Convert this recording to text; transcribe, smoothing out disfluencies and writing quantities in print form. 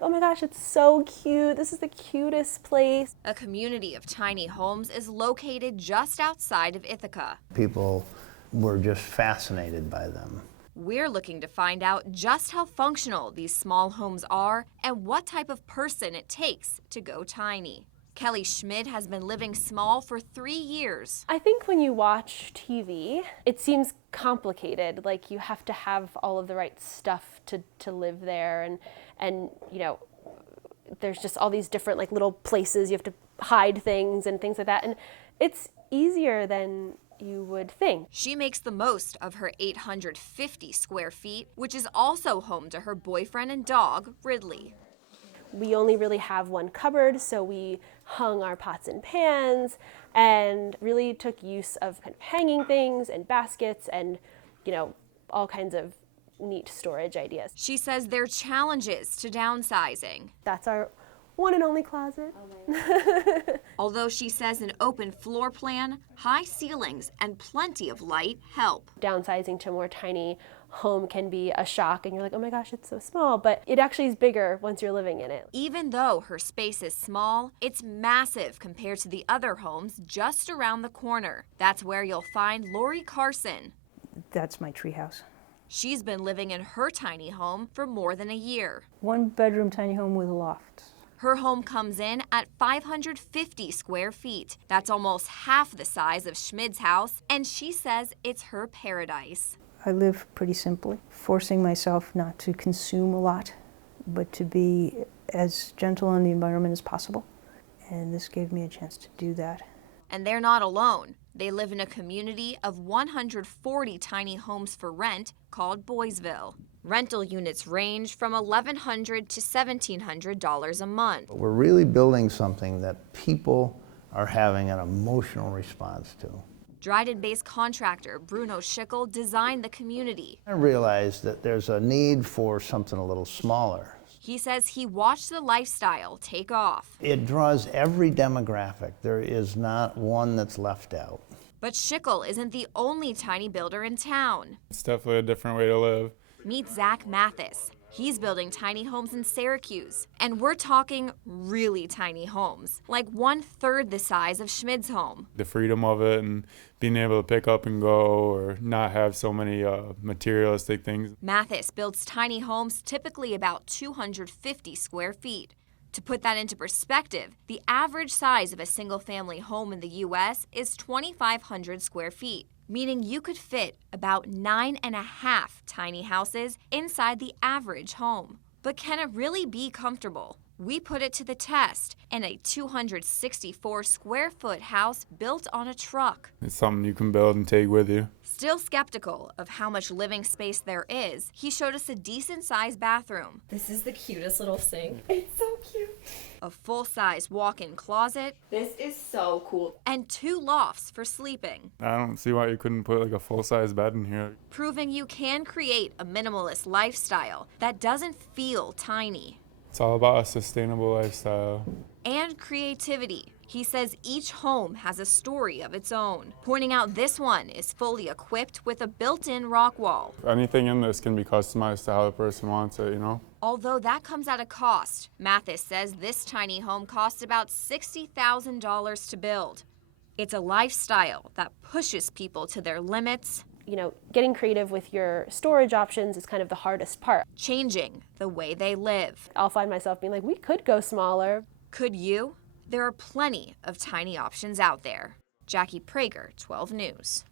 Oh my gosh, it's so cute. This is the cutest place. A community of tiny homes is located just outside of Ithaca. People were just fascinated by them. We're looking to find out just how functional these small homes are and what type of person it takes to go tiny. Kelly Schmid has been living small for 3 years. I think when you watch TV, it seems complicated. Like you have to have all of the right stuff to live there, and you know, there's just all these different like little places you have to hide things and things like that. And it's easier than you would think. She makes the most of her 850 square feet, which is also home to her boyfriend and dog, Ridley. We only really have one cupboard, so we hung our pots and pans and really took use of kind of hanging things and baskets and, you know, all kinds of neat storage ideas. She says there are challenges to downsizing. That's our one and only closet. Although she says an open floor plan, high ceilings, and plenty of light help. Downsizing to a more tiny home can be a shock, and you're like, oh my gosh, it's so small, but it actually is bigger once you're living in it. Even though her space is small, it's massive compared to the other homes just around the corner. That's where you'll find Lori Carson. That's my treehouse. She's been living in her tiny home for more than a year. 1-bedroom tiny home with a loft. Her home comes in at 550 square feet. That's almost half the size of Schmid's house, and she says it's her paradise. I live pretty simply, forcing myself not to consume a lot, but to be as gentle on the environment as possible. And this gave me a chance to do that. And they're not alone. They live in a community of 140 tiny homes for rent called Boysville. Rental units range from $1,100 to $1,700 a month. We're really building something that people are having an emotional response to. Dryden-based contractor Bruno Schickel designed the community. I realized that there's a need for something a little smaller. He says he watched the lifestyle take off. It draws every demographic. There is not one that's left out. But Schickel isn't the only tiny builder in town. It's definitely a different way to live. Meet Zach Mathis. He's building tiny homes in Syracuse. And we're talking really tiny homes, like 1/3 the size of Schmid's home. The freedom of it and being able to pick up and go or not have so many materialistic things. Mathis builds tiny homes typically about 250 square feet. To put that into perspective, the average size of a single-family home in the U.S. is 2,500 square feet, meaning you could fit about 9.5 tiny houses inside the average home. But can it really be comfortable? We put it to the test in a 264 square foot house built on a truck. It's something you can build and take with you. Still skeptical of how much living space there is, he showed us a decent-sized bathroom. This is the cutest little sink. It's so cute. A full-size walk-in closet. This is so cool. And 2 lofts for sleeping. I don't see why you couldn't put like a full-size bed in here. Proving you can create a minimalist lifestyle that doesn't feel tiny. It's all about a sustainable lifestyle. And creativity. He says each home has a story of its own, pointing out this one is fully equipped with a built-in rock wall. Anything in this can be customized to how the person wants it, you know? Although that comes at a cost. Mathis says this tiny home costs about $60,000 to build. It's a lifestyle that pushes people to their limits. You know, getting creative with your storage options is kind of the hardest part. Changing the way they live. I'll find myself being like, we could go smaller. Could you? There are plenty of tiny options out there. Jackie Prager, 12 News.